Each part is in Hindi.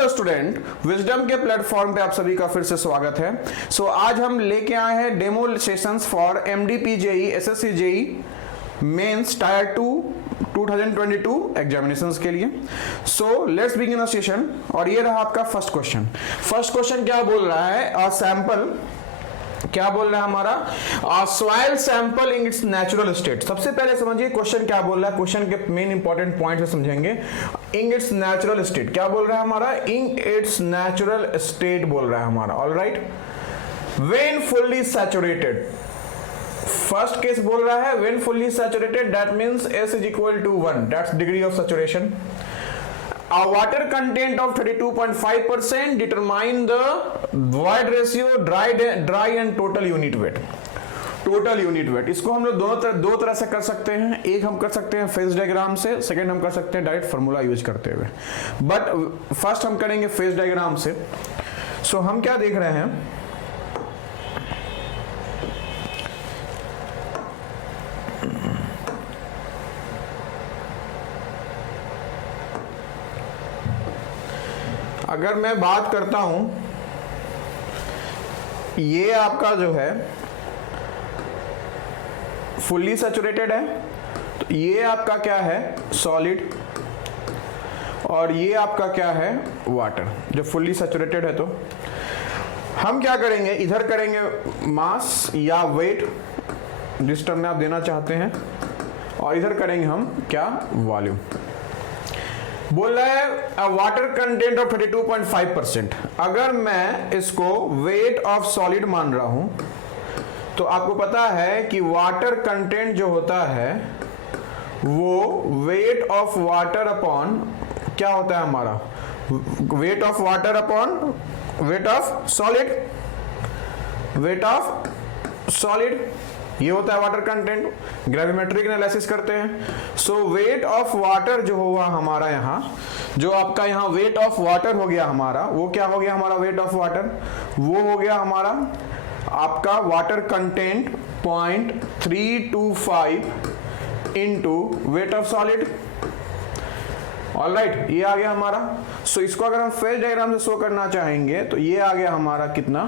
हेलो स्टूडेंट, विजडम के प्लेटफॉर्म पे आप सभी का फिर से स्वागत है। आज हम लेके आए हैं demo sessions for MDP JE SSC JE mains tier 2 2022 examinations के लिए। Let's begin a session. और ये रहा आपका फर्स्ट क्वेश्चन। फर्स्ट क्वेश्चन क्या बोल रहा है? सैंपल क्या बोल रहा है हमारा? Soil sample in its natural state. सबसे पहले समझिए क्वेश्चन क्या बोल रहा है। क्वेश्चन के मेन इंपॉर्टेंट पॉइंट समझेंगे। इन इट्स नेचुरल स्टेट क्या बोल रहा है हमारा? इन इट्स नेचुरल स्टेट बोल रहा है हमारा। Alright, when fully saturated. First case बोल रहा है when fully saturated, that means S is equal to 1, that's degree of saturation. A water content of 32.5%, determine the void ratio, dry and total unit weight. Total unit wait, इसको हम लोग दो तरह से कर सकते हैं। एक हम कर सकते हैं फेज डायग्राम से, सेकंड हम कर सकते हैं डायरेक्ट फार्मूला यूज करते हुए। बट फर्स्ट हम करेंगे फेज डायग्राम से। हम क्या देख रहे हैं? अगर मैं बात करता हूं, ये आपका जो है फुल्ली सैचुरेटेड है, तो ये आपका क्या है? सॉलिड। और ये आपका क्या है? वाटर। जो फुल्ली सैचुरेटेड है, तो हम क्या करेंगे? इधर करेंगे मास या वेट, जिस टर्म में आप देना चाहते हैं, और इधर करेंगे हम क्या? वॉल्यूम। बोल रहा है वाटर कंटेंट ऑफ 32.5%। अगर मैं इसको वेट ऑफ सॉलिड मान रहा हूं, तो आपको पता है कि वाटर कंटेंट जो होता है वो वेट ऑफ वाटर अपॉन क्या होता है हमारा? Wait of water upon weight of solid. Weight of solid ये होता है वाटर कंटेंट। ग्रेविमेट्रिक एनालिसिस करते हैं। वेट ऑफ वाटर जो होगा हमारा यहाँ, जो आपका यहाँ वेट ऑफ वाटर हो गया हमारा, वो क्या हो गया हमारा? वेट ऑफ वाटर वो हो गया हमारा आपका water content 0.325 into weight of solid. Alright, ये आ गया हमारा। इसको अगर हम फेज डायग्राम से शो करना चाहेंगे, तो ये आ गया हमारा कितना?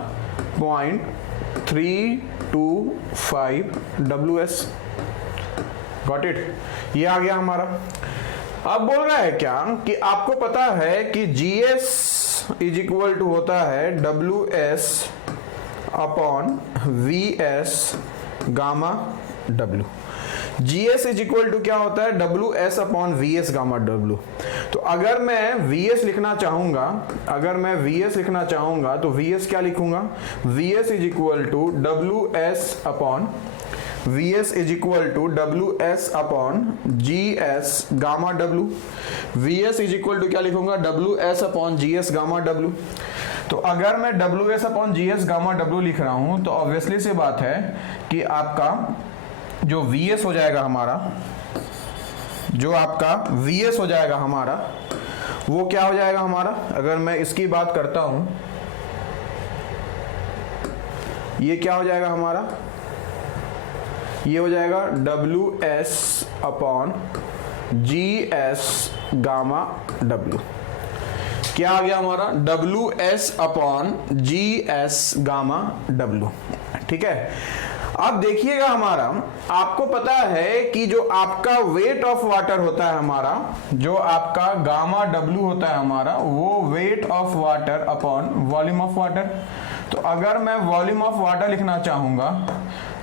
0.325 WS। Got it? ये आ गया हमारा। अब बोल रहा है क्या कि आपको पता है कि GS इज इक्वल टू होता है WS upon VS gamma W। GS is equal to क्या होता है? WS upon VS gamma W। तो अगर मैं VS लिखना चाहूंगा, तो VS क्या लिखूंगा? VS is equal to WS upon GS gamma W। VS is equal to क्या लिखूंगा? WS upon GS gamma W। तो अगर मैं WS upon GS gamma W लिख रहा हूं, तो ऑब्वियसली सी बात है कि आपका जो VS हो जाएगा हमारा, वो क्या हो जाएगा हमारा? अगर मैं इसकी बात करता हूं, ये क्या हो जाएगा हमारा? ये हो जाएगा WS upon GS gamma W। क्या आ गया हमारा? WS upon GS gamma W। ठीक है। अब देखिएगा हमारा, आपको पता है कि जो आपका वेट ऑफ वाटर होता है हमारा, जो आपका गामा W होता है हमारा, वो wait of water upon volume of water. तो अगर मैं वॉल्यूम ऑफ वाटर लिखना चाहूंगा,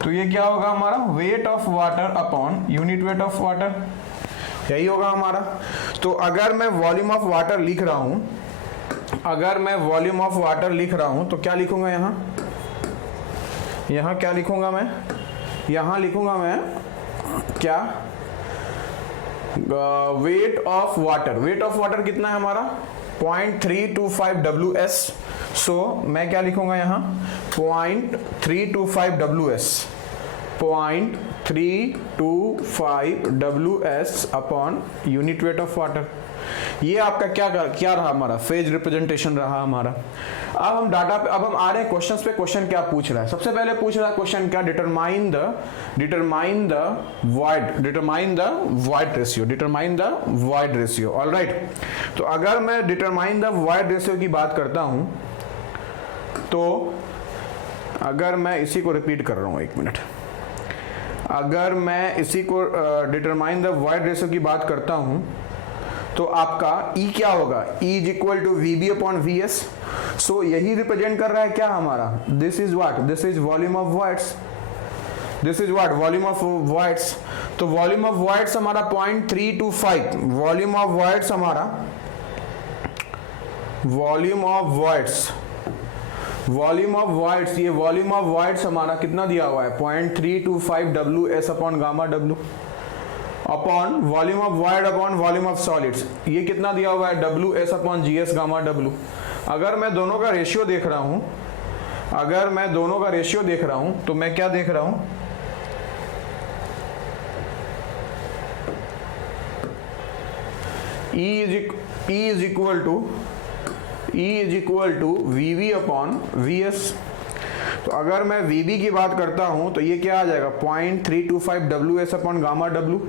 तो ये क्या होगा हमारा? Wait of water upon unit weight of water. यही होगा हमारा। तो अगर मैं वॉल्यूम ऑफ वाटर लिख रहा हूं, तो क्या लिखूंगा यहां क्या लिखूंगा मैं? यहां लिखूंगा मैं क्या? वेट ऑफ वाटर कितना है हमारा? 0.325 WS। मैं क्या लिखूंगा यहां? 0.325 WS। 0.325 WS upon unit weight of water. ये आपका क्या रहा हमारा फेज रिप्रेजेंटेशन रहा हमारा। अब हम डाटा पे, अब हम आ रहे हैं क्वेश्चंस पे। क्वेश्चन क्या पूछ रहा है? सबसे पहले पूछ रहा है क्वेश्चन क्या, determine the void ratio. Alright, तो अगर मैं डिटरमाइन द वॉइड रेशियो की बात करता हूं, तो अगर मैं इसी को रिपीट कर रहा हूं, एक मिनट, अगर मैं इसी को डिटरमाइन द वॉइड रेशियो की बात करता हूं, तो आपका E क्या होगा? E is equal to VB upon VS। So यही रिप्रेजेंट कर रहा है क्या हमारा? This is what? This is volume of voids. This is what? Volume of voids. तो वॉल्यूम ऑफ वॉइड्स हमारा 0.325, वॉल्यूम ऑफ वॉइड्स हमारा, वॉल्यूम ऑफ वॉइड्स, ये वॉल्यूम ऑफ वॉइड्स हमारा कितना दिया हुआ है? 0.325 WS upon gamma W upon volume of void upon volume of solids, ये कितना दिया हुआ है? WS upon GS gamma W। अगर मैं दोनों का रेशियो देख रहा हूं, तो मैं क्या देख रहा हूं? E is equal to VB upon VS। तो अगर मैं VB की बात करता हूं, तो ये क्या आ जाएगा? 0.325 WS upon gamma W,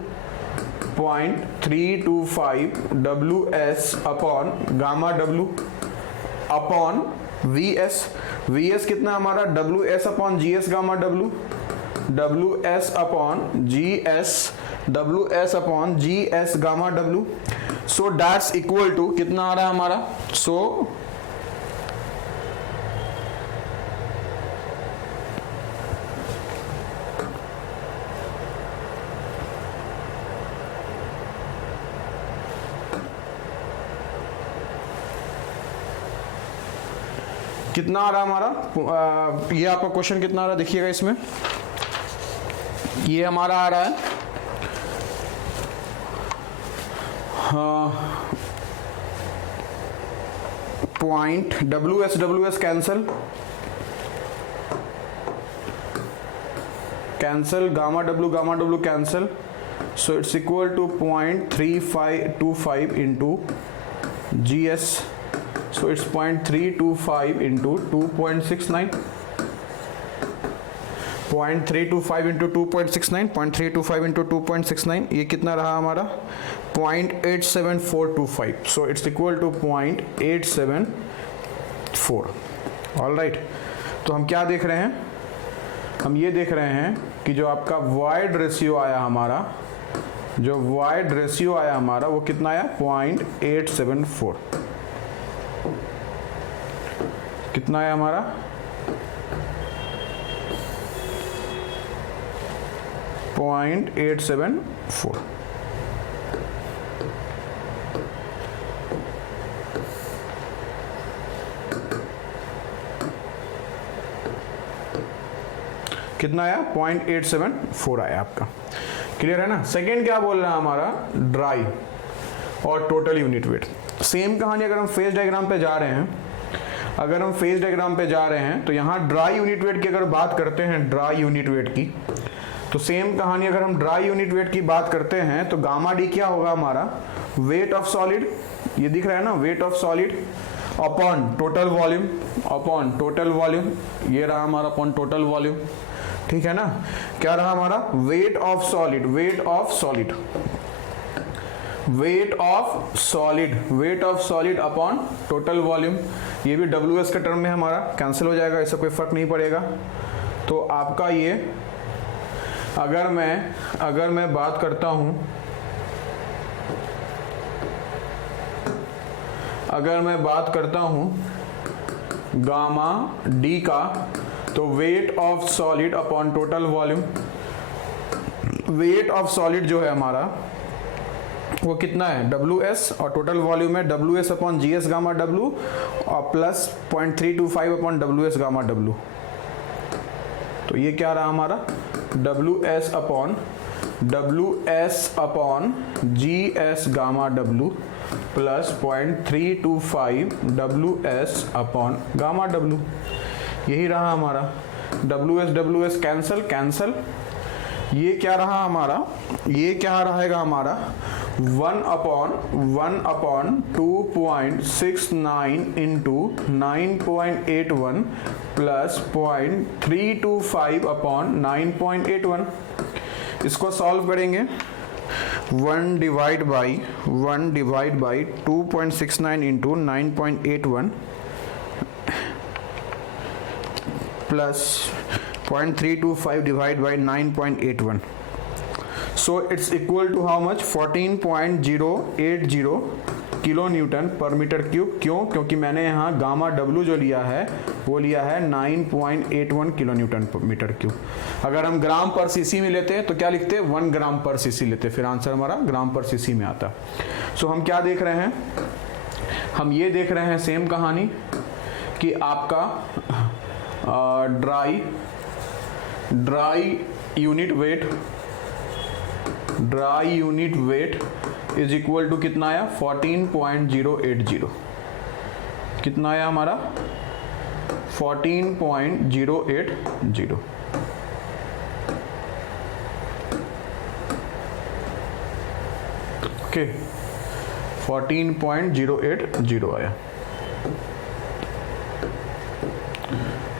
0.325 WS upon gamma W upon VS कितना हमारा? WS upon GS gamma W, WS upon GS gamma W। So that's equal to कितना आ रहा है हमारा? सो कितना आ रहा हमारा? ये आपका क्वेश्चन कितना आ रहा है देखिएगा इसमें। ये हमारा आ रहा है point WS cancel, gamma W cancel. So it's equal to 0.325 into GS। So it's 0.325 into 2.69. 0.325 into 2.69, 0.325 into 2.69, ये कितना रहा हमारा? 0.87425. So it's equal to 0.874. All right. तो हम क्या देख रहे हैं? हम ये देख रहे हैं कि जो आपका वॉइड रेशियो आया हमारा, वो कितना आया? 0.874। कितना है हमारा? 0.874। कितना आया? 0.874 आया आपका। क्लियर है ना? सेकेंड क्या बोल रहा है हमारा? ड्राई और टोटल यूनिट वेट। सेम कहानी अगर हम फेज डायग्राम पे जा रहे हैं, तो यहाँ ड्राई यूनिट वेट की अगर बात करते हैं, तो सेम कहानी अगर हम ड्राई यूनिट वेट की बात करते हैं, तो गामा डी क्या होगा हमारा? वेट ऑफ सॉलिड, ये दिख रहा है ना, weight of solid upon total volume, ये रहा हमारा अपॉन टोटल वॉल्यूम। ठीक है ना? क्या रहा हमारा? Weight of solid upon total volume. ये भी WS के टर्म में हमारा कैंसिल हो जाएगा, इससे कोई फर्क नहीं पड़ेगा। तो आपका ये अगर मैं बात करता हूं गामा डी का, तो weight of solid upon total volume, weight of solid जो है हमारा वो कितना है? WS, और टोटल वॉल्यूम है WS upon GS gamma W और plus 0.325 upon WS gamma W। तो ये क्या रहा हमारा? WS upon GS gamma W plus 0.325 WS upon gamma W। यही रहा हमारा। WS कैंसल, ये क्या रहा हमारा, ये क्या रहेगा हमारा 1/1/2.69 इंटू 9.81 प्लस 0.325/9.81। इसको सॉल्व करेंगे 1 divide by 2.69 into 9.81 plus 0.325 divide by 9.81, so it's equal to how much 14.080 kilo newton पर मीटर क्यूब। क्यों? क्योंकि मैंने यहाँ गामा डब्ल्यू जो लिया है वो लिया है 9.81 किलो न्यूटन पर मीटर क्यूब। अगर हम ग्राम पर सीसी में लेते तो क्या लिखते, 1 ग्राम पर सीसी लेते, फिर आंसर हमारा ग्राम पर सीसी में आता। सो हम क्या देख रहे हैं, हम ये देख रहे हैं सेम कहानी कि आपका dry unit weight is equal to कितना आया 14.080, कितना आया हमारा 14.080। ओके 14.080 आया,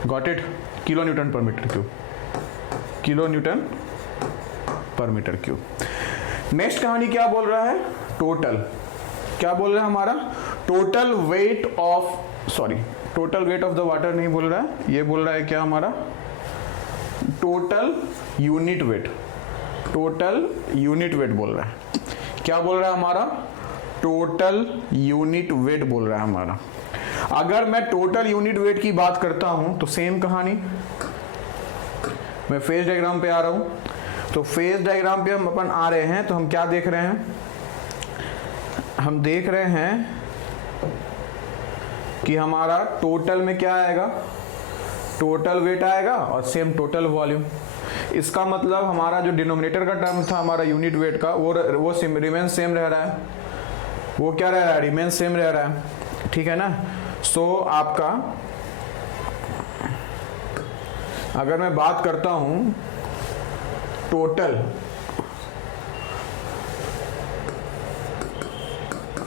गॉट इट। किलो न्यूटन पर मीटर क्यूब, किलो न्यूटन पर मीटर क्यूब। नेक्स्ट कहानी क्या बोल रहा है, टोटल, क्या बोल रहा है हमारा total weight of the water नहीं बोल रहा है, ये बोल रहा है क्या हमारा टोटल यूनिट वेट बोल रहा है। क्या बोल रहा है हमारा टोटल यूनिट वेट बोल रहा है हमारा। अगर मैं टोटल यूनिट वेट की बात करता हूं तो सेम कहानी, मैं फेज डायग्राम पे आ रहा हूं, तो फेज डायग्राम पे हम अपन आ रहे हैं तो हम क्या देख रहे हैं, हम देख रहे हैं कि हमारा टोटल में क्या आएगा, टोटल वेट आएगा और सेम टोटल वॉल्यूम। इसका मतलब हमारा जो डिनोमिनेटर का टर्म था हमारा यूनिट वेट का वो रिमेन सेम रह रहा है, वो क्या रह रहा है, रिमेन सेम रह रहा है, ठीक है ना। सो आपका अगर मैं बात करता हूं टोटल,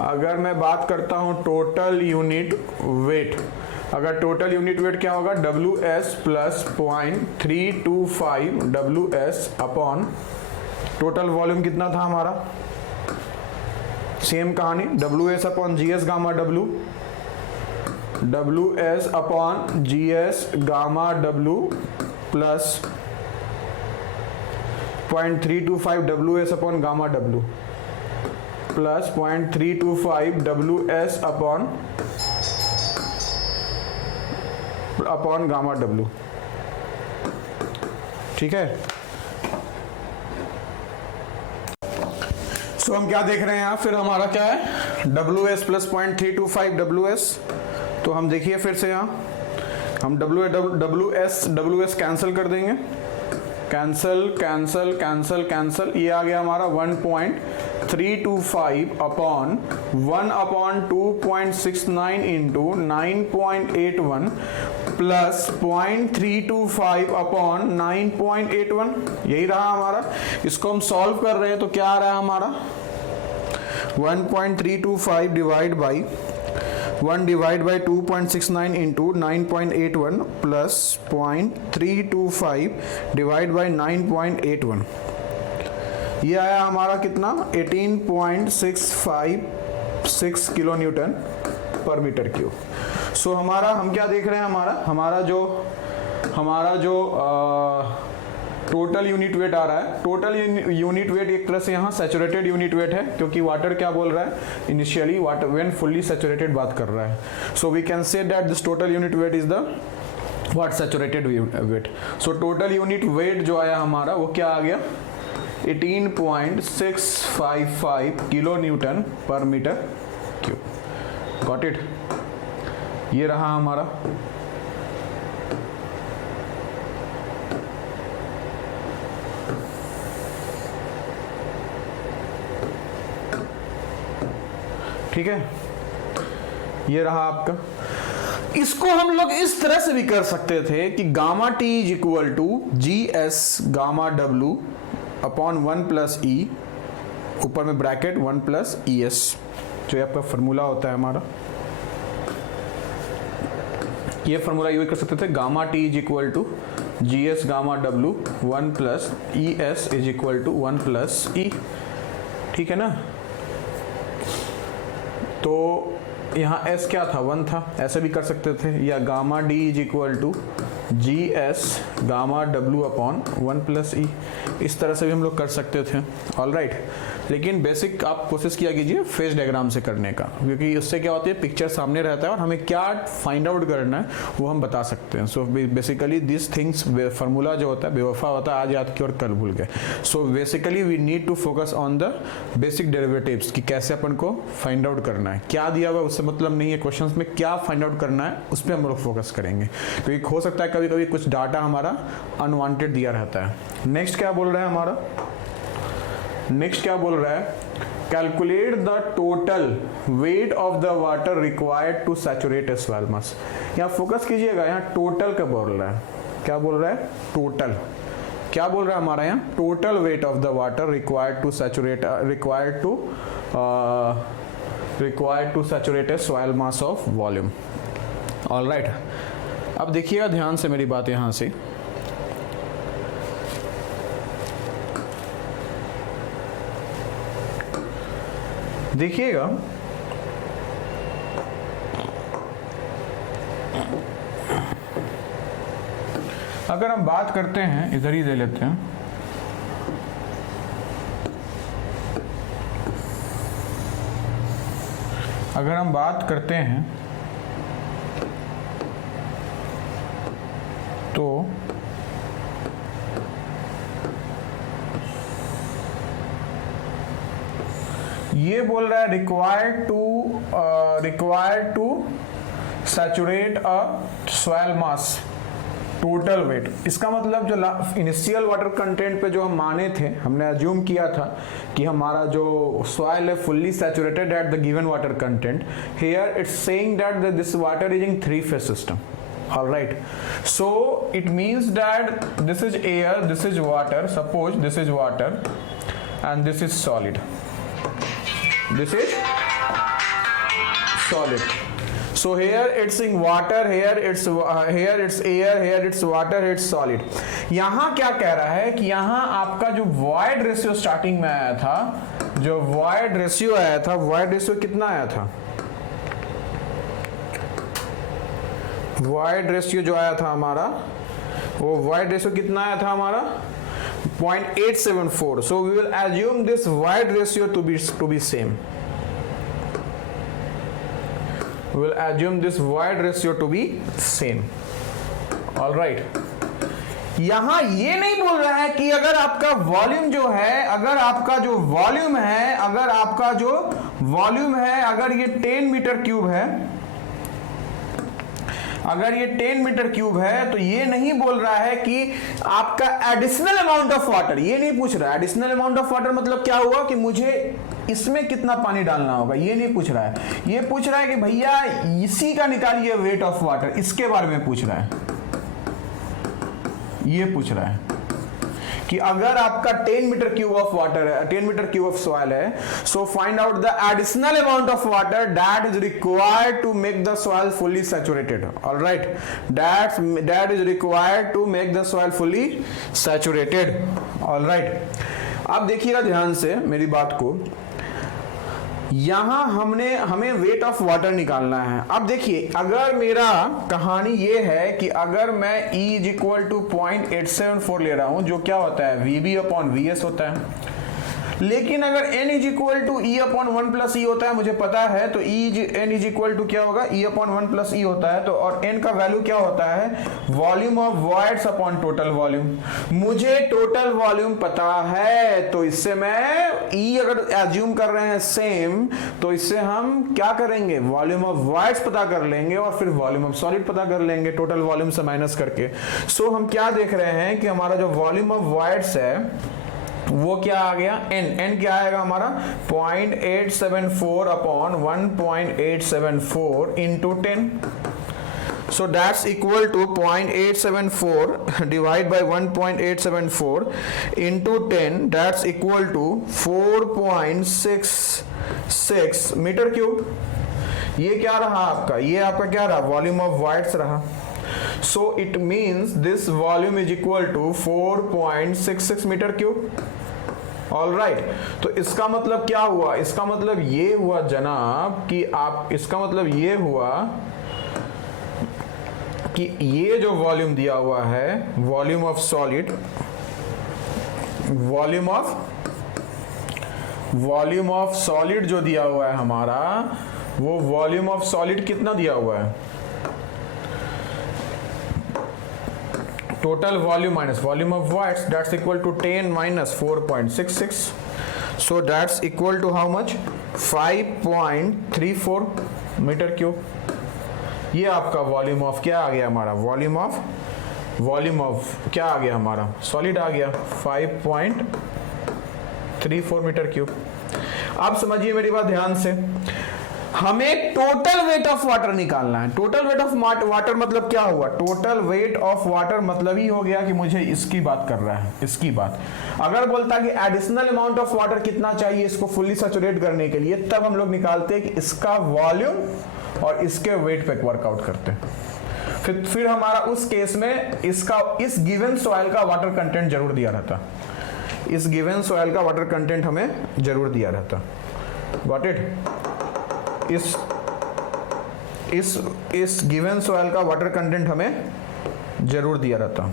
अगर मैं बात करता हूं टोटल यूनिट वेट, अगर टोटल यूनिट वेट क्या होगा WS plus 0.325 WS upon total volume कितना था हमारा, सेम कहानी WS upon GS gamma W, WS upon GS gamma W plus 0.325 WS upon gamma W plus 0.325 WS upon gamma W, ठीक है। सो हम क्या देख रहे हैं यहाँ, फिर हमारा क्या है WS प्लस 0.325 WS, तो हम देखिए फिर से यहाँ हम WS कैंसिल कर देंगे, कैंसल, ये आ गया हमारा 1.325 अपॉन 1/2.69 इंटू 9.81 प्लस 0.325 अपॉन 9.81, यही रहा हमारा। इसको हम सॉल्व कर रहे हैं तो क्या आ रहा है हमारा 1.325 divide by 2.69 into 9.81 plus 0.325 divide by 9.81, ये आया हमारा कितना 18.656 किलो न्यूटन पर मीटर क्यूब। सो हमारा हम क्या देख रहे हैं, हमारा जो टोटल यूनिट वेट आ रहा है, टोटल यूनिट वेट एक तरह से यहाँ सैचुरेटेड यूनिट वेट है, क्योंकि वाटर क्या बोल रहा है initially, water when fully saturated बात कर रहा है। So we can say that this total unit weight is the what saturated weight. So total unit weight जो आया हमारा वो क्या आ गया 18.655 किलो न्यूटन पर मीटर क्यूब, गॉट इट। ये रहा हमारा ठीक है, ये रहा आपका। इसको हम लोग इस तरह से भी कर सकते थे कि gamma T is equal to G S gamma W upon 1 plus E, ऊपर में ब्रैकेट 1 प्लस ई एस, जो आपका फॉर्मूला होता है हमारा। ये फॉर्मूला यूज कर सकते थे, gamma T is equal to G S gamma W 1 plus E S is equal to 1 plus E, ठीक है ना। तो यहाँ s क्या था, 1 था, ऐसे भी कर सकते थे, या gamma d is equal to G S gamma W upon 1 plus E, इस तरह से भी हम लोग कर सकते थे। ऑल राइट, लेकिन बेसिक आप कोशिश किया कीजिए फेज डायग्राम से करने का, क्योंकि उससे क्या होती है, पिक्चर सामने रहता है और हमें क्या फाइंड आउट करना है वो हम बता सकते हैं। So basically this things, formula जो होता है बेवफा होता है, आज याद किया और कल भूल गए। So basically we need to focus on the basic derivatives कि कैसे अपन को फाइंड आउट करना है, क्या दिया हुआ उससे मतलब नहीं है, क्वेश्चन में क्या फाइंड आउट करना है उस पर हम लोग फोकस करेंगे, क्योंकि हो सकता है कभी कभी कुछ डाटा हमारा अनवांटेड दिया रहता है। नेक्स्ट क्या बोल रहा है हमारा, नेक्स्ट क्या बोल रहा है, calculate the total weight of the water required to saturate a soil mass. यहाँ फोकस कीजिएगा, यहाँ टोटल का बोल रहा है, क्या बोल रहा है, टोटल, क्या बोल रहा है हमारा यहाँ, total weight of the water required to saturate required to saturate a soil mass of volume. All right, अब देखिएगा ध्यान से मेरी बात यहाँ से, देखिएगा अगर हम बात करते हैं, इधर ही ले लेते हैं, अगर हम बात करते हैं तो ये बोल रहा है required to saturate a soil mass total weight. इसका मतलब जो इनिशियल वाटर कंटेंट पे जो हम माने थे, हमने अज्यूम किया था कि हमारा जो सॉइल है fully saturated at the given water content, here it's saying that this water is in 3-phase system. All right, so it means that this is air, this is water, suppose this is water and this is solid, this is solid. So here it's in water, here it's air, here it's water, it's solid. यहाँ क्या कह रहा है कि यहाँ आपका जो void ratio स्टार्टिंग में आया था, जो void ratio आया था, void ratio कितना आया था, void ratio जो आया था हमारा, वो void ratio कितना आया था हमारा 0.874. So we will assume this void ratio to be same. We will assume this void ratio to be same. All right. यहां ये नहीं बोल रहा है कि अगर आपका वॉल्यूम जो है, अगर आपका जो वॉल्यूम है, अगर आपका जो वॉल्यूम है, अगर ये 10 मीटर क्यूब है, अगर ये 10 मीटर क्यूब है, तो ये नहीं बोल रहा है कि आपका एडिशनल अमाउंट ऑफ वाटर, ये नहीं पूछ रहा है। एडिशनल अमाउंट ऑफ वाटर मतलब क्या हुआ कि मुझे इसमें कितना पानी डालना होगा, ये नहीं पूछ रहा है। ये पूछ रहा है कि भैया इसी का निकालिए वेट ऑफ वाटर, इसके बारे में पूछ रहा है। ये पूछ रहा है कि अगर आपका 10 मीटर क्यूब ऑफ वाटर है, 10 मीटर क्यूब ऑफ सॉइल है, so find out the additional amount of water that is required to make the soil fully saturated. Alright, that is required to make the soil fully saturated. Alright, अब देखिएगा ध्यान से मेरी बात को, यहां हमें वेट ऑफ वाटर निकालना है। अब देखिए, अगर मेरा कहानी ये है कि अगर मैं E इज इक्वल टू 0.874 ले रहा हूं, जो क्या होता है VB अपॉन VS होता है, लेकिन अगर n is equal to E upon 1 plus E होता है, मुझे पता है, तो n इज इक्वल टू क्या होगा, E अपॉन 1 प्लस E होता है। तो और n का वैल्यू क्या होता है, volume of voids upon total volume. मुझे टोटल वॉल्यूम पता है, तो इससे मैं E अगर एज्यूम कर रहे हैं सेम, तो इससे हम क्या करेंगे, वॉल्यूम ऑफ वॉइड्स पता कर लेंगे और फिर वॉल्यूम ऑफ सॉलिड पता कर लेंगे टोटल वॉल्यूम से माइनस करके। सो हम क्या देख रहे हैं कि हमारा जो वॉल्यूम ऑफ वॉइड्स है वो क्या आ गया, n क्या आएगा हमारा 0.874 upon 1.874 into 10। So that's equal to 0.874 divided by 1.874 into 10, that's equal to 4.66 metre cube. ये क्या रहा आपका, ये आपका क्या रहा, वॉल्यूम ऑफ वाइट्स रहा। So it means this volume is equal to 4.66 metre cube. All right, तो इसका मतलब क्या हुआ, इसका मतलब ये हुआ जनाब कि आप, इसका मतलब ये हुआ कि ये जो वॉल्यूम दिया हुआ है, volume of solid, volume of solid जो दिया हुआ है हमारा, वो वॉल्यूम ऑफ सॉलिड कितना दिया हुआ है, total volume minus volume of voids, that's equal to 10 minus 4.66, so that's equal to how much, 5.34 metre cube. ये आपका वॉल्यूम ऑफ क्या आ गया हमारा, वॉल्यूम ऑफ क्या आ गया हमारा, सॉलिड आ गया 5.34 मीटर क्यूब। अब समझिए मेरी बात ध्यान से, हमें टोटल वेट ऑफ वाटर निकालना है। टोटल वेट ऑफ वाटर मतलब क्या हुआ, टोटल वेट ऑफ वाटर मतलब ही हो गया कि मुझे इसकी बात कर रहा है, इसकी बात। अगर बोलता कि एडिशनल अमाउंट ऑफ वाटर कितना चाहिए इसको फुल्ली सैचुरेट करने के लिए, तब हम लोग निकालते हैं कि इसका वॉल्यूम और इसके वेट पे वर्कआउट करते हैं। फिर हमारा उस केस में इसका, इस गिवन सॉइल का वाटर कंटेंट जरूर दिया रहता, इस गिवन सॉइल का वाटर कंटेंट हमें जरूर दिया रहता। गॉट इट, इस गिवन सॉइल का वाटर कंटेंट हमें जरूर दिया रहता।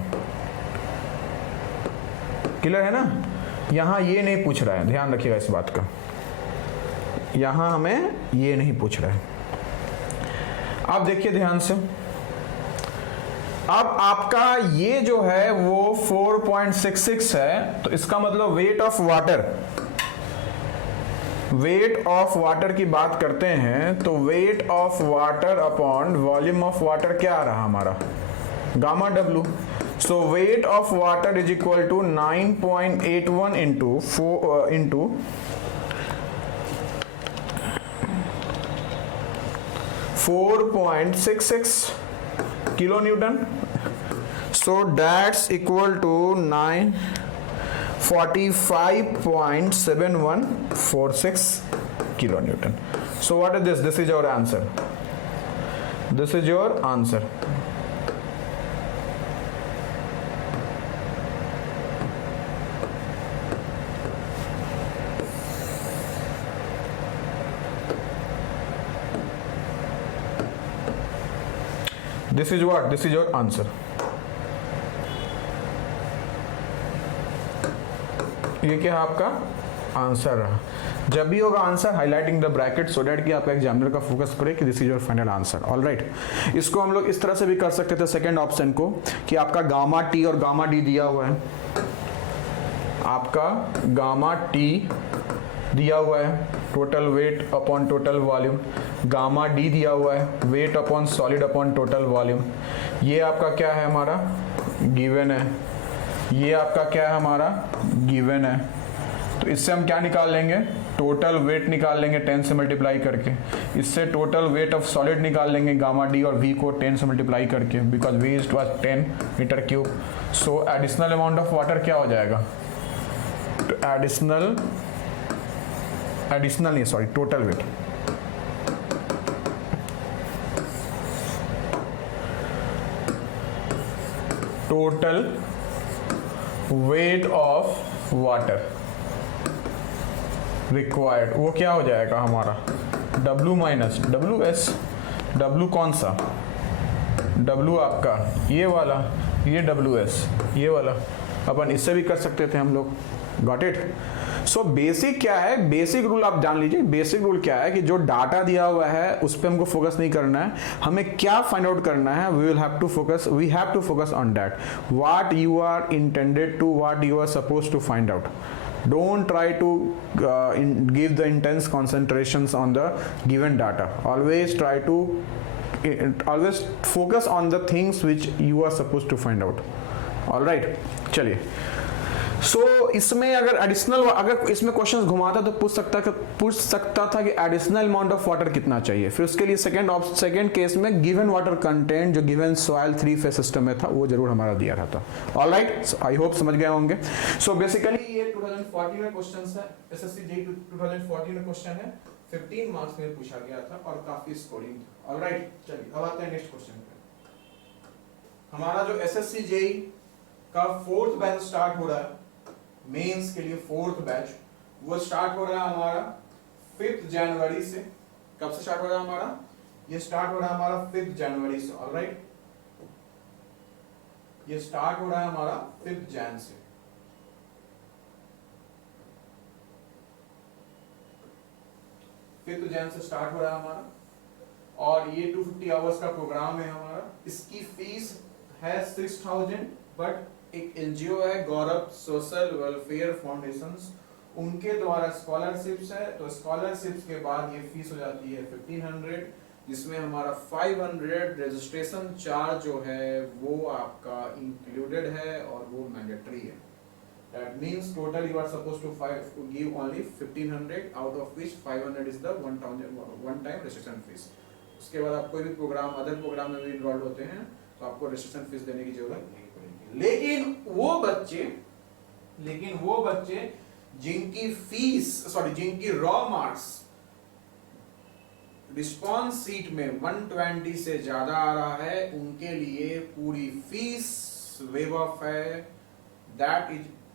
क्लियर है ना, यहां ये नहीं पूछ रहा है, ध्यान रखिएगा इस बात का, यहां हमें ये नहीं पूछ रहा है। आप देखिए ध्यान से, अब आपका ये जो है वो 4.66 है, तो इसका मतलब वेट ऑफ वाटर की बात करते हैं, तो weight of water upon volume of water क्या आ रहा हमारा, gamma W. So weight of water is equal to 9.81 into 4.66 kilo newton. So that's equal to 945.7146 kilonewton. So what is this? This is your answer. This is your answer. This is what? This is your answer. ये क्या आपका आंसर रहा। जब भी होगा answer, highlighting the bracket so that कि आपका एग्जामिनर का फोकस करे कि this is your final answer. All right, इसको हम लोग इस तरह से भी कर सकते थे सेकंड ऑप्शन को, कि आपका गामा टी और गामा डी दिया हुआ है, आपका गामा टी दिया हुआ है, total weight upon total volume, gamma D दिया हुआ है, weight upon solid upon total volume. ये आपका क्या है हमारा, गिवन है, ये आपका क्या है हमारा, गिवन है। तो इससे हम क्या निकाल लेंगे, टोटल वेट निकाल लेंगे 10 से मल्टीप्लाई करके। इससे टोटल वेट ऑफ सॉलिड निकाल लेंगे, गामा डी और वी को 10 से मल्टीप्लाई करके, because V is was 10 metre cube. So additional amount of water क्या हो जाएगा, तो एडिशनल नहीं, sorry, total weight, total weight of water required, वो क्या हो जाएगा हमारा, W माइनस WS। W कौन सा, W आपका ये वाला, ये WS ये वाला, अपन इससे भी कर सकते थे हम लोग। Got it. सो बेसिक क्या है, बेसिक रूल आप जान लीजिए। बेसिक रूल क्या है कि जो डाटा दिया हुआ है उस पर हमको फोकस नहीं करना है, हमें क्या फाइंड आउट करना है, we have to focus on that, what you are intended to, what you are suppose to find out. Don't try to give the intense concentrations on the given data. Always focus on the things which you are supposed to find out. All right, चलिए। So इसमें अगर एडिशनल, अगर इसमें क्वेश्चन घुमाता तो पूछ सकता था कि एडिशनल अमाउंट ऑफ वाटर कितना चाहिए। फिर उसके लिए सेकंड केस में गिवन वाटर कंटेंट जो गिवन सॉइल 3 फेज सिस्टम में था वो जरूर हमारा दिया रहता। ऑलराइट, आई होप समझ गए होंगे। सो बेसिकली ये 2014 में क्वेश्चन है, एसएससी जेईई 2014 में क्वेश्चन है, 15 मार्क्स में पूछा गया था और काफी स्कोरिंग था। ऑलराइट, चलिए अब आते हैं नेक्स्ट क्वेश्चन पे। हमारा जो एसएससी जेईई का 4th बैच स्टार्ट हो रहा है, मेंस के लिए 4th बैच, वो स्टार्ट हो रहा है हमारा 5 जनवरी से। कब से स्टार्ट हो रहा है हमारा? ये स्टार्ट हो रहा है हमारा 5 जनवरी से। ऑलराइट, ये स्टार्ट हो रहा है हमारा 5 जन से। जैन से स्टार्ट हो रहा है हमारा, और ये 250 आवर्स का प्रोग्राम है हमारा। इसकी फीस है 6000, बट एक एनजीओ है गौरव सोशल वेलफेयर फाउंडेशन, उनके द्वारा स्कॉलरशिप्स है, तो स्कॉलरशिप्स के बाद ये फीस हो जाती है 1500, जिसमें हमारा 500 रजिस्ट्रेशन चार्ज जो है वो आपका इंक्लूडेड है और वो मैंडेटरी है। That means total you are supposed to give only 1500, out of which 500 is the one time registration fees. उसके बाद आप कोई भी प्रोग्राम, अदर प्रोग्राम में भी इन्वॉल्व होते हैं तो आपको रजिस्ट्रेशन फीस देने की जरूरत नहीं पड़ेगी। लेकिन वो बच्चे जिनकी फीस जिनकी रॉ मार्क्स रिस्पॉन्स सीट में 120 से ज्यादा आ रहा है, उनके लिए पूरी फीस वेव ऑफ है।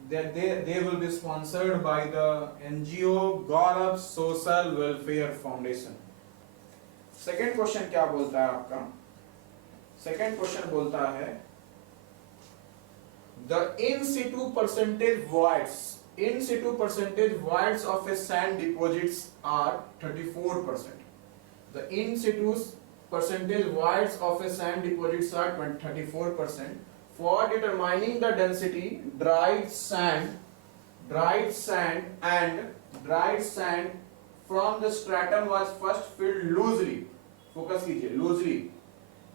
that they will be sponsored by the NGO Gaurav Social Welfare Foundation. Second question क्या बोलता है आपका? सेकेंड क्वेश्चन बोलता है the in situ percentage voids of a sand deposits are 34%. The in situ percentage voids of a sand deposits are 34%. For determining the density, dried sand from the stratum was first filled loosely, focus कीजिए, loosely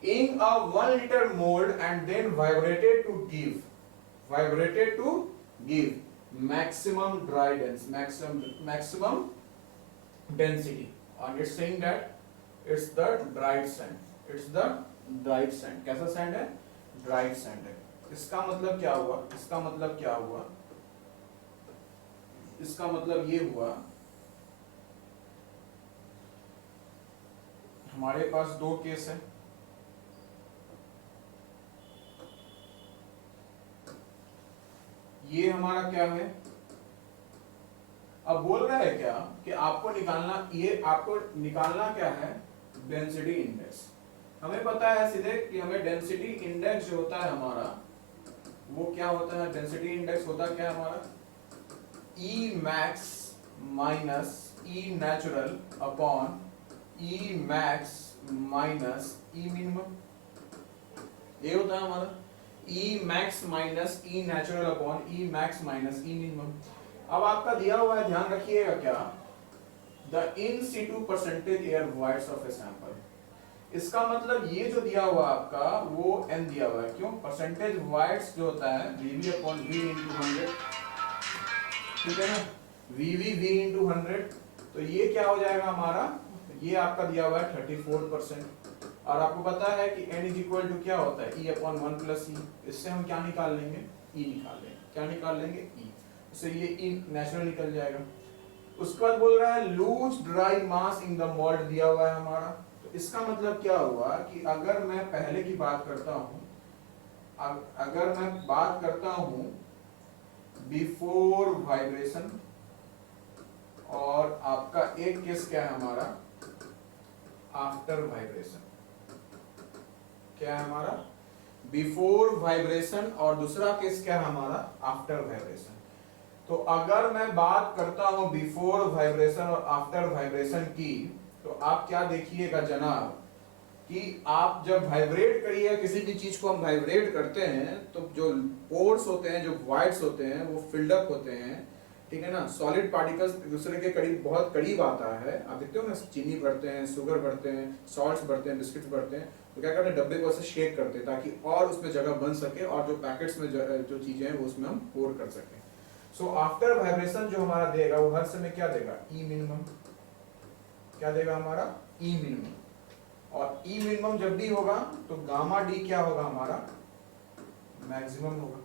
in a 1 liter mold and then vibrated to give maximum dry density, maximum density, and it's saying that it's the dried sand, कैसा सैंड है? ड्राइड सैंड है। इसका मतलब क्या हुआ? इसका मतलब ये हुआ, हमारे पास दो केस है। ये हमारा क्या है? अब बोल रहा है क्या कि आपको निकालना क्या है? Density index. हमें पता है सीधे कि हमें डेंसिटी इंडेक्स जो होता है हमारा, वो क्या होता है? डेंसिटी इंडेक्स होता क्या है हमारा? E max minus E natural upon E max minus E minimum, ये होता है हमारा E max minus E natural upon E max minus E minimum. अब आपका दिया हुआ है, ध्यान रखिएगा क्या, the in situ percentage air voids of a sample। इसका मतलब ये जो दिया हुआ आपका वो n दिया हुआ है, क्यों? परसेंटेज वाइड्स जो होता है VV अपॉन V इंटू 100, ठीक है ना, VV V इंटू 100, तो ये क्या हो जाएगा हमारा? ये आपका दिया हुआ है 34%, और आपको पता है कि n इज इक्वल टू क्या होता है? E upon 1 plus E। इससे हम क्या निकाल लेंगे? E निकाल लेंगे। क्या निकाल लेंगे? E। इससे ये E नेचुरल निकल जाएगा। उसके बाद बोल रहा है loose dry mass in the mould दिया हुआ है हमारा। इसका मतलब क्या हुआ कि अगर मैं पहले की बात करता हूं, बिफोर वाइब्रेशन, और आपका एक केस क्या है हमारा? After vibration. क्या है हमारा? बिफोर वाइब्रेशन, और दूसरा केस क्या है हमारा? After vibration. तो अगर मैं बात करता हूं बिफोर वाइब्रेशन और आफ्टर वाइब्रेशन की, तो आप क्या देखिएगा जनाब कि आप जब वाइब्रेट करिए, किसी भी चीज को हम वाइब्रेट करते हैं तो जो पोर्स होते हैं, जो वॉइड्स होते हैं, वो फिल्ड अप होते हैं, ठीक है ना। सॉलिड पार्टिकल्स एक दूसरे के करीब, बहुत करीब आता है। आप देखते हो ना, चीनी भरते हैं, शुगर भरते हैं, सॉल्ट्स भरते हैं, बिस्किट्स भरते हैं, तो क्या करते हैं? डब्बे को ऐसे शेक करते हैं ताकि और उसमें जगह बन सके और जो पैकेट्स में जो चीजें हैं वो उसमें हम पोर कर सकें। सो आफ्टर वाइब्रेशन जो हमारा देगा वो हर समय क्या देगा, ई मिनिमम। क्या देगा हमारा, ई मिनिमम। और ई मिनिमम जब भी होगा तो गामा डी क्या होगा हमारा, मैक्सिमम होगा।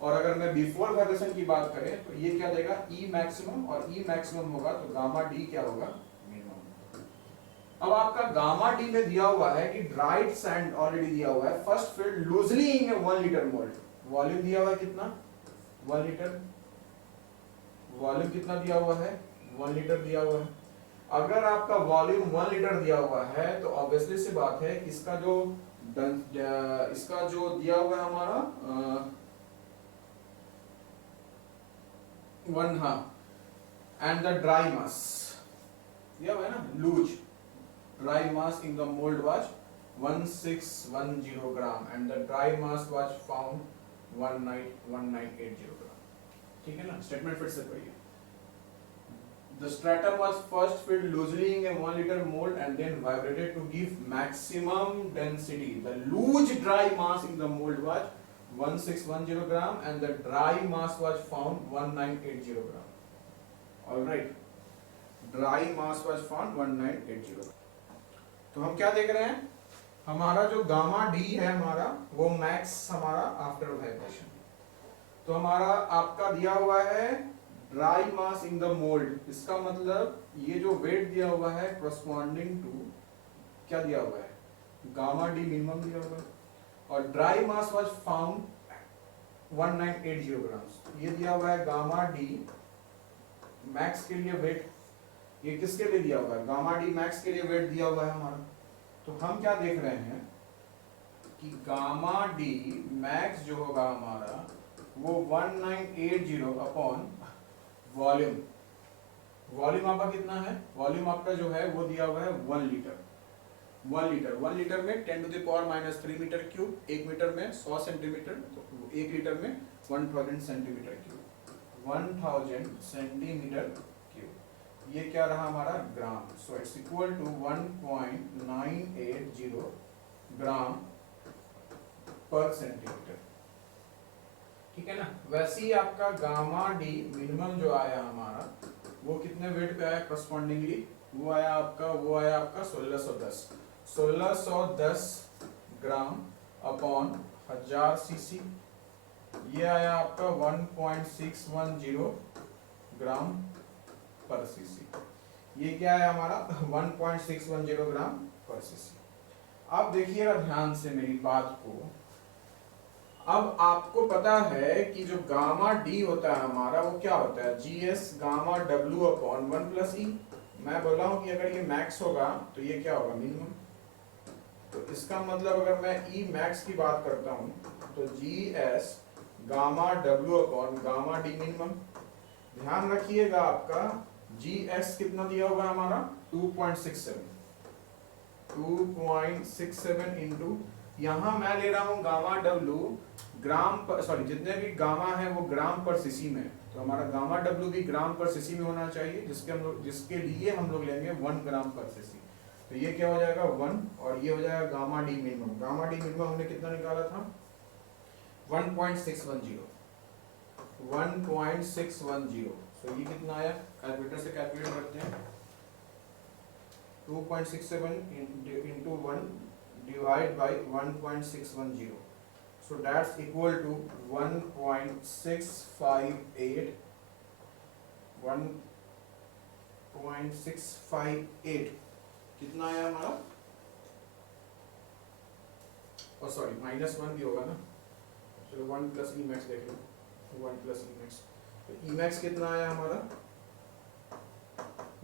और अगर मैं बिफोर वाइब्रेशन की बात करें तो ये क्या देगा, ई मैक्सिमम, और ई मैक्सिमम होगा तो गामा डी क्या होगा, मिनिमम। अब आपका गामा डी में दिया हुआ है कि ड्राइड सैंड ऑलरेडी दिया हुआ है, फर्स्ट फिल्ड लूजली इन 1 लीटर मोल्ड, वॉल्यूम दिया हुआ है कितना, 1 लीटर। वॉल्यूम कितना दिया हुआ है, 1 लीटर दिया हुआ है। अगर आपका वॉल्यूम 1 लीटर दिया हुआ है तो ऑब्वियसली सी बात है इसका जो दिया हुआ है हमारा 1, हाँ, एंड द ड्राई मास दिया हुआ है ना, loose dry mass in the mould was 1610 gram and the dry mass was found 1980 gram. ठीक है ना, स्टेटमेंट फिर से पढ़िए। The stratum was first filled loosely in a 1 liter mold and then vibrated to give maximum density. The loose dry mass in the mold was 1610 gram and the dry mass was found 1980 gram. All right. Dry mass was found 1980 gram. तो हम क्या देख रहे हैं, हमारा जो गामा डी है हमारा वो मैक्स हमारा आफ्टर वाइब्रेशन। तो हमारा आपका दिया हुआ है dry mass in the mould, इसका मतलब ये जो वेट दिया हुआ है corresponding टू क्या दिया हुआ है, गामा डी मिनिमम दिया हुआ है, और dry mass was found 1980 grams. ये दिया हुआ है गामा डी मैक्स के लिए वेट, ये किसके लिए दिया हुआ है, गामा डी मैक्स के लिए वेट दिया हुआ है हमारा। तो हम क्या देख रहे हैं कि गामा डी मैक्स जो होगा हमारा वो 1980 अपॉन वॉल्यूम। वॉल्यूम आपका कितना है, वॉल्यूम आपका जो है वो दिया हुआ है 1 लीटर। 1 लीटर में 10 to the power -3 metre cube, 1 metre में 100 सेंटीमीटर, तो 1 लीटर में 1000 सेंटीमीटर क्यूब, 1000 सेंटीमीटर क्यूब। ये क्या रहा हमारा, ग्राम। सो इट्स इक्वल टू 1.980 ग्राम पर सेंटीमीटर। ठीक है ना। वैसे ही आपका गामा डी मिनिमम जो आया हमारा वो कितने वेट पे आया करस्पॉन्डिंगली, वो आया आपका 1610 ग्राम अपॉन 1000 सीसी। ये आया आपका 1.610 ग्राम पर सीसी। ये क्या है हमारा 1.610 ग्राम पर सीसी। अब देखिएगा ध्यान से मेरी बात को, अब आपको पता है कि जो गामा डी होता है हमारा वो क्या होता है, GS gamma W upon 1 plus E. मैं बोला हूं कि अगर ये मैक्स होगा तो ये क्या होगा, मिनिमम। तो इसका मतलब अगर मैं ई मैक्स की बात करता हूं तो GS gamma W upon gamma D minimum. ध्यान रखिएगा आपका जीएस कितना दिया होगा हमारा 2.67 इंटू, यहां मैं ले रहा हूं गामा डब्ल्यू ग्राम पर, सॉरी जितने भी गामा है वो ग्राम पर सीसी में, तो हमारा गामा डब्ल्यू भी ग्राम पर सीसी में होना चाहिए, जिसके लिए हम लोग लेंगे 1 ग्राम पर सीसी। तो ये क्या हो जाएगा 1 और ये हो जाएगा gamma D minimum. Gamma D minimum हमने कितना निकाला था 1.610। सो ये कितना आया, कैलकुलेटर से कैलकुलेट करते हैं, 2.67 into 1 divide by 1.610, so that's equal to 1.658 कितना आया हमारा, और सॉरी -1 भी होगा ना, चलो 1 प्लस ई मैक्स देख लो, 1 प्लस ई मैक्स, तो ई मैक्स कितना आया हमारा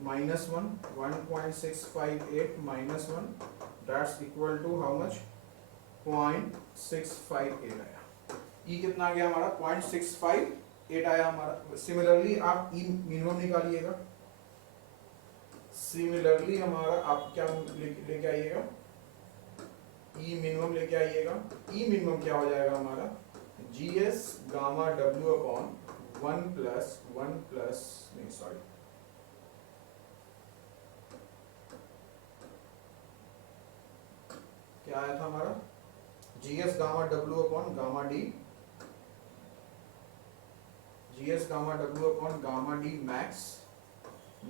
-1, 1.658 -1, that's equal to how much 0.658 आया। ई कितना आ गया हमारा 0.658 आया हमारा। सिमिलरली आप ई मिनिमम निकालिएगा, सिमिलरली हमारा आप क्या लेके आइएगा, ई मिनिमम लेके आइएगा। ई मिनिमम क्या हो जाएगा हमारा GS gamma W upon 1 plus नहीं सॉरी क्या आया था हमारा GS gamma W upon gamma D, GS gamma W upon gamma D max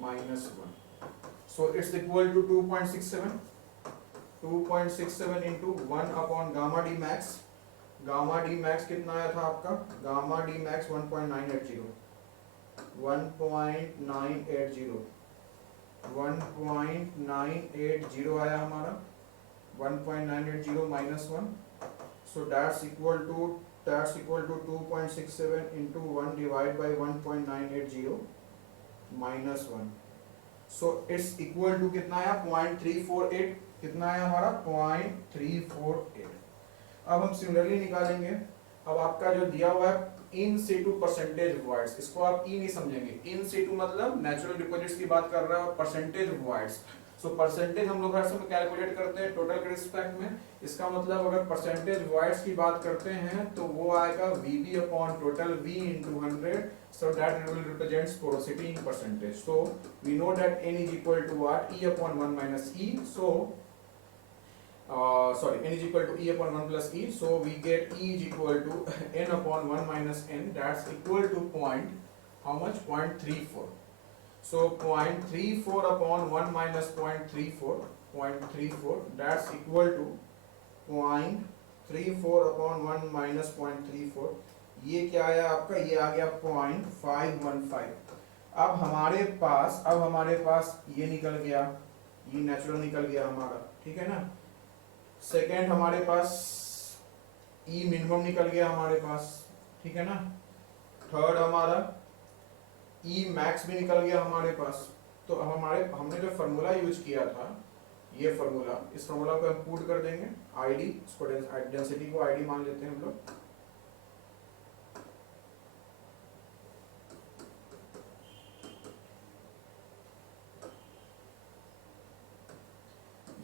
minus 1. So it's equal to 2.67. 2.67 into 1 upon gamma D max. Gamma D max कितना आया था आपका? गामा डी मैक्स 1.980 1.980 आया हमारा, 1.980 minus 1. So that's equal to 2.67 into 1 divided by 1.980 minus 1. So it's equal to कितना आया? 0.348. कितना आया हमारा? 0.348. अब हम सिमिलरली निकालेंगे. अब आपका जो दिया हुआ है इन सीटू परसेंटेज वॉइड्स, इसको आप ई नहीं समझेंगे. इन सीटू मतलब नेचुरल डिपॉजिट्स की बात कर रहा है और परसेंटेज वॉइड्स. सो परसेंटेज हम लोग हर समय कैलकुलेट करते हैं टोटल के रिस्पेक्ट में. इसका मतलब अगर परसेंटेज वॉइड्स की बात करते हैं तो वो आएगा VB upon total V into 100. So that will represents porosity in percentage. So we know that n is equal to what? e upon 1 minus e. So n is equal to e upon 1 plus e. So we get e is equal to n upon 1 minus n. That's equal to how much? 0.34. So 0.34 upon 1 minus 0.34. That's equal to 0.34 upon 1 minus 0.34. ये क्या आया आपका? ये आ गया 0.515. अब हमारे पास ये निकल गया, ये नेचुरल निकल गया हमारा, ठीक है ना. सेकेंड हमारे पास ई मिनिमम निकल गया हमारे पास, ठीक है ना. थर्ड हमारा ई मैक्स भी निकल गया हमारे पास. तो अब हमने जो फार्मूला यूज किया था, ये फार्मूला, इस फार्मूला को हम पुट कर देंगे. आईडी, इसको डेंसिटी को आईडी मान लेते हैं हम लोग.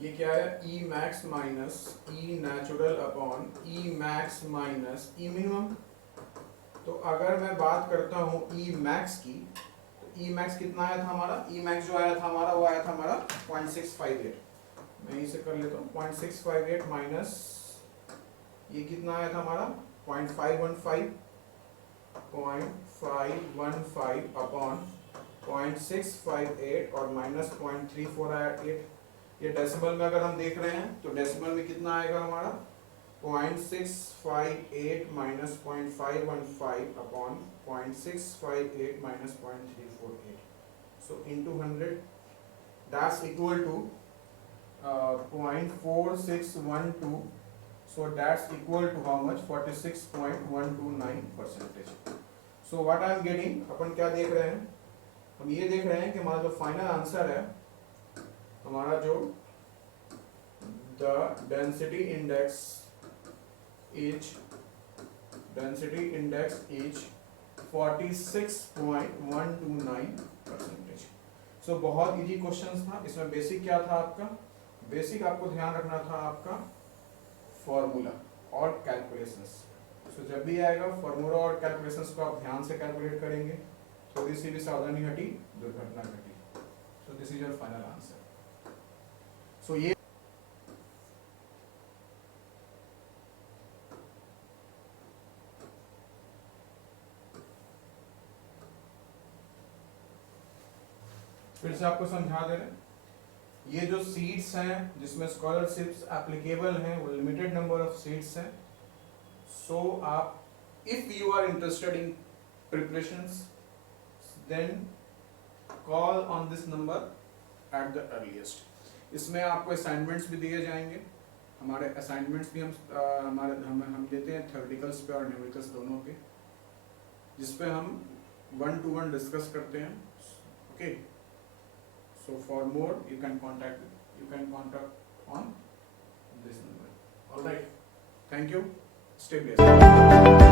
ये क्या है? ई मैक्स माइनस ई natural upon E max minus ई मिनिमम. तो अगर मैं बात करता हूँ ई मैक्स की, तो ई मैक्स कितना आया था हमारा? ई मैक्स जो आया था हमारा, वो आया था हमारा 0.658. मैं इसे कर लेता हूँ. 0.658 माइनस ये कितना आया था हमारा? 0.515 अपॉन 0.658 और माइनस 0.348. ये डेसिमल में अगर हम देख रहे हैं तो डेसिमल में कितना आएगा हमारा? 0.658 minus 0.515 upon 0.658 minus 0.348. So into 100, that's equal to 0.4612. So that's equal to how much? 46.129%. So what I am getting, अपन क्या देख रहे हैं? हम ये देख रहे हैं कि हमारा जो फाइनल आंसर है, हमारा जो द डेंसिटी इंडेक्स इज 46.129%. सो बहुत इजी क्वेश्चंस था. इसमें बेसिक क्या था आपका? बेसिक आपको ध्यान रखना था आपका फॉर्मूला और कैलकुलेशंस. सो जब भी आएगा फॉर्मूला और कैलकुलेशंस को आप ध्यान से कैलकुलेट करेंगे. थोड़ी सी भी सावधानी हटी, दुर्घटना घटी. So this is your final answer. So ये फिर से आपको समझा दे रहे हैं. ये जो सीट्स हैं जिसमें स्कॉलरशिप्स एप्लीकेबल हैं, वो लिमिटेड नंबर ऑफ सीट्स हैं. सो आप if you are interested in preparations then call on this number at the earliest. इसमें आपको असाइनमेंट्स भी दिए जाएंगे. हमारे असाइनमेंट्स भी हम देते हैं थ्योरेटिकल्स पे और न्यूमेरिकल्स दोनों पे, जिसपे हम 1-to-1 डिस्कस करते हैं. Okay. So for more, you can contact on this number. All right. Thank you. Stay blessed.